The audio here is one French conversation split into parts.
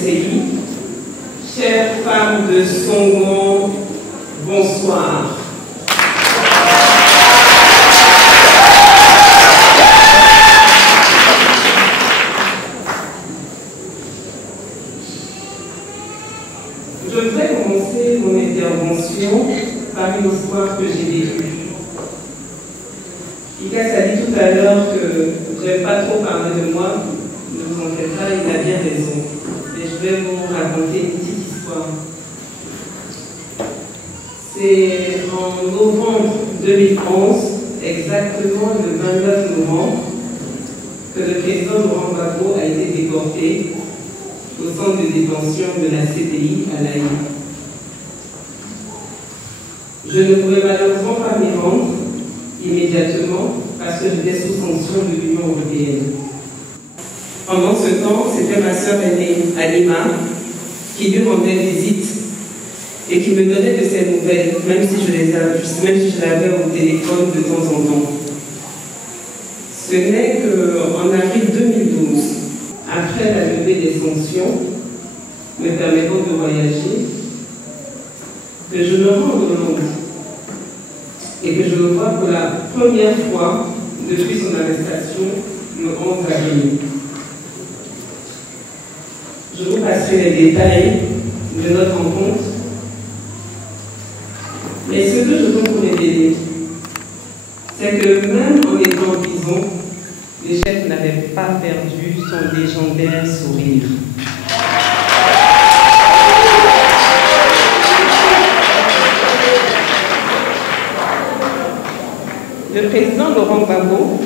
LCI, chères femmes de Songon, bonsoir. Je voudrais commencer mon intervention par une histoire que j'ai vécue. Icas a dit tout à l'heure que je n'aime pas trop parler de moi. Ne vous inquiétez pas, il a bien raison. Et je vais vous raconter une petite histoire. C'est en novembre 2011, exactement le 29 novembre, que le président Laurent Gbagbo a été déporté au centre de détention de la CPI à La Haye. Je ne pouvais malheureusement pas m'y rendre immédiatement parce que j'étais sous sanction de l'Union européenne. Pendant ce temps, c'était ma sœur aînée, Alima, qui lui rendait visite et qui me donnait de ses nouvelles, même si je l'avais au téléphone de temps en temps. Ce n'est qu'en avril 2012, après la levée des sanctions me permettant de voyager, que je me rends au Hollande et que je le vois pour la première fois depuis son arrestation le 11 avril. Je vous passerai les détails de notre rencontre, mais ce que je veux vous révéler, c'est que même en étant en prison, le chef n'avait pas perdu son légendaire sourire. Le président Laurent Gbagbo,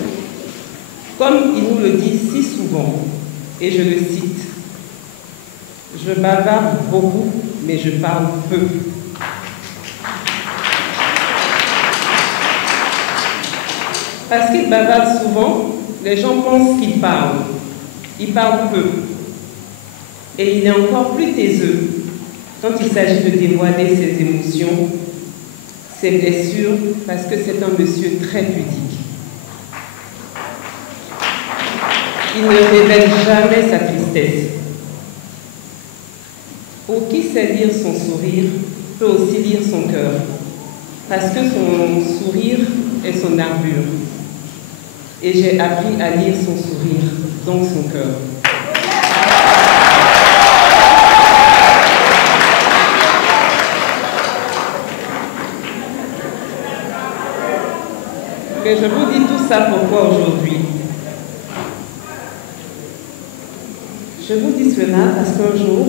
comme il nous le dit si souvent, et je le cite, « Je bavarde beaucoup, mais je parle peu ». Parce qu'il bavarde souvent, les gens pensent qu'il parle. Il parle peu. Et il est encore plus taiseux quand il s'agit de dévoiler ses émotions, ses blessures, parce que c'est un monsieur très pudique. Il ne révèle jamais sa tristesse. Pour qui sait lire son sourire, peut aussi lire son cœur, parce que son sourire est son armure. Et j'ai appris à lire son sourire, donc son cœur. Mais je vous dis tout ça pourquoi aujourd'hui? Je vous dis cela parce qu'un jour,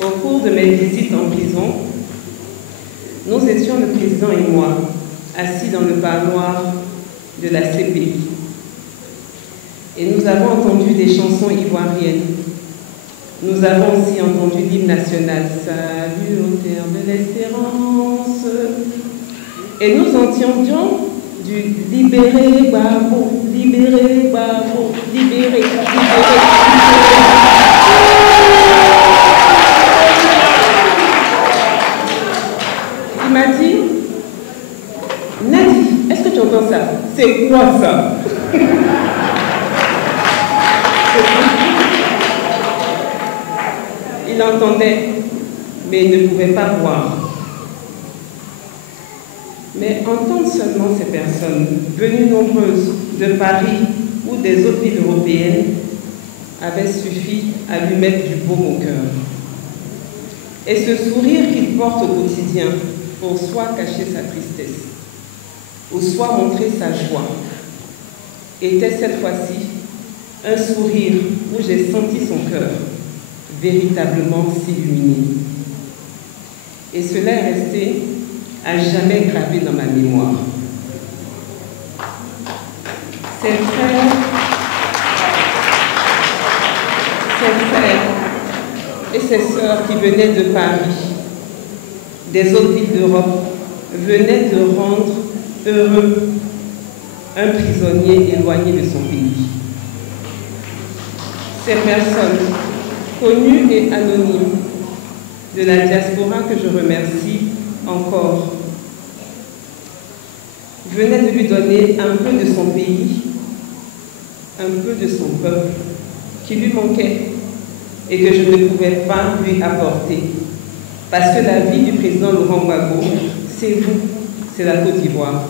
au cours de mes visites en prison, nous étions, le président et moi, assis dans le parloir de la CPI. Et nous avons entendu des chansons ivoiriennes. Nous avons aussi entendu l'hymne national, Salut au terre de l'espérance. Et nous entendions du libéré Gbagbo, libéré Gbagbo, libéré, libéré. Il m'a dit, Nadi, est-ce que tu entends ça? C'est quoi ça? Il entendait, mais il ne pouvait pas voir. Mais entendre seulement ces personnes, venues nombreuses de Paris ou des autres villes européennes, avait suffi à lui mettre du baume au cœur. Et ce sourire qu'il porte au quotidien, pour soit cacher sa tristesse, ou soit montrer sa joie, était cette fois-ci un sourire où j'ai senti son cœur véritablement s'illuminer. Et cela est resté à jamais gravé dans ma mémoire. Ses frères et ses sœurs qui venaient de Paris, des autres villes d'Europe, venaient de rendre heureux un prisonnier éloigné de son pays. Ces personnes, connues et anonymes, de la diaspora que je remercie encore, venaient de lui donner un peu de son pays, un peu de son peuple, qui lui manquait, et que je ne pouvais pas lui apporter. Parce que la vie du président Laurent Gbagbo, c'est vous, c'est la Côte d'Ivoire.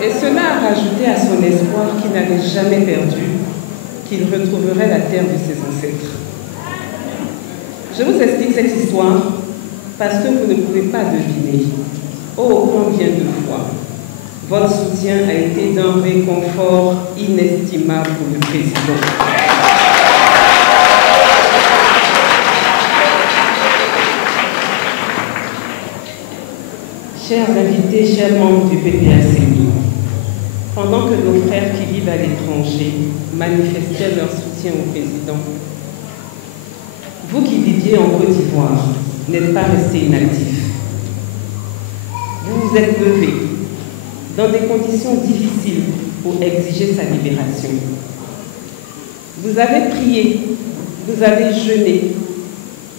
Et cela a rajouté à son espoir qu'il n'avait jamais perdu, qu'il retrouverait la terre de ses ancêtres. Je vous explique cette histoire parce que vous ne pouvez pas deviner, oh combien de fois, votre soutien a été d'un réconfort inestimable pour le président. Chers invités, chers membres du PPACI, pendant que nos frères qui vivent à l'étranger manifestaient leur soutien au président, vous qui viviez en Côte d'Ivoire n'êtes pas restés inactifs. Vous vous êtes levés dans des conditions difficiles pour exiger sa libération. Vous avez prié, vous avez jeûné,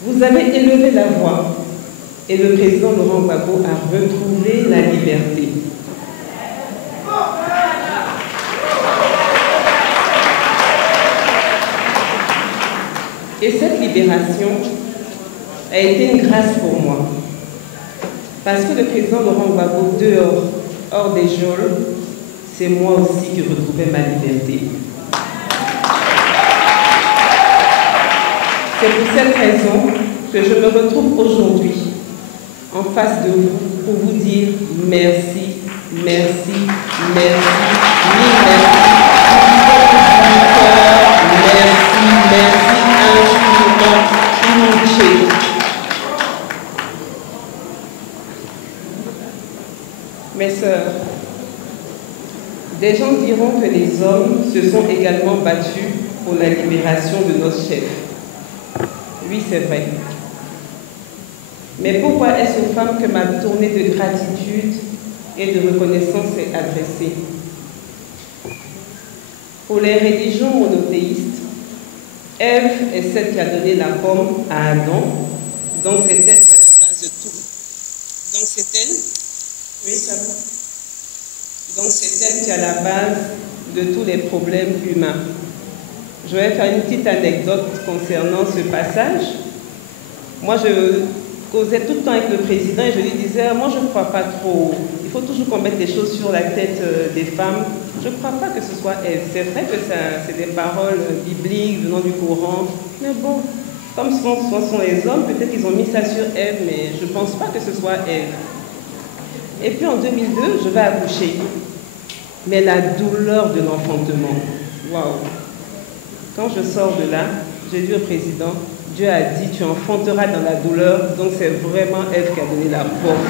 vous avez élevé la voix et le président Laurent Gbagbo a retrouvé la liberté. Et cette libération a été une grâce pour moi. Parce que le président Laurent Gbagbo, dehors, hors des geôles, c'est moi aussi qui retrouvais ma liberté. C'est pour cette raison que je me retrouve aujourd'hui en face de vous pour vous dire merci, merci, merci, mille merci, merci, merci, infiniment, inouïe. Mes sœurs, des gens diront que les hommes se sont également battus pour la libération de notre chef. Oui, c'est vrai. Mais pourquoi est-ce aux femmes que ma tournée de gratitude et de reconnaissance est adressée? Pour les religions monothéistes, Ève est celle qui a donné la pomme à Adam, donc c'est elle qui est à la base de tout. Donc c'est elle, oui, ça va. Donc c'est elle qui est à la base de tous les problèmes humains. Je vais faire une petite anecdote concernant ce passage. Moi, je causais tout le temps avec le président et je lui disais, moi je ne crois pas trop, il faut toujours qu'on mette les choses sur la tête des femmes. Je ne crois pas que ce soit Ève. C'est vrai que c'est des paroles bibliques venant du Coran, mais bon, comme ce sont les hommes, peut-être qu'ils ont mis ça sur Ève, mais je ne pense pas que ce soit Ève. Et puis en 2002, je vais accoucher. Mais la douleur de l'enfantement, waouh! Quand je sors de là, j'ai dit au président, Dieu a dit, tu enfanteras dans la douleur, donc c'est vraiment Ève qui a donné la force.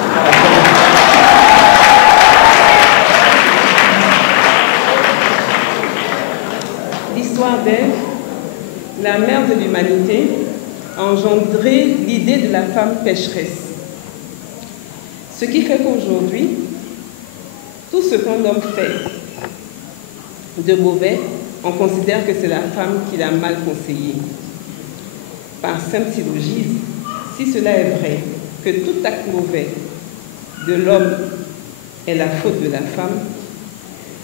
L'histoire d'Ève, la mère de l'humanité, a engendré l'idée de la femme pécheresse. Ce qui fait qu'aujourd'hui, tout ce qu'un homme fait de mauvais, on considère que c'est la femme qui l'a mal conseillé. Par simple syllogisme, si cela est vrai, que tout acte mauvais de l'homme est la faute de la femme,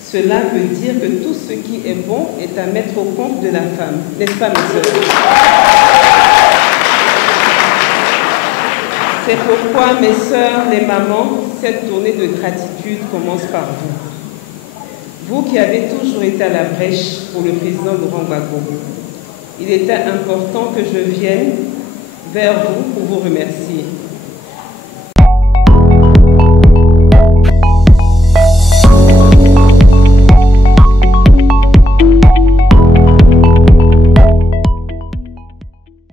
cela veut dire que tout ce qui est bon est à mettre au compte de la femme. N'est-ce pas, mes sœurs? C'est pourquoi, mes sœurs, les mamans, cette tournée de gratitude commence par vous. Vous qui avez toujours été à la brèche pour le président Laurent Gbagbo, il était important que je vienne vers vous pour vous remercier.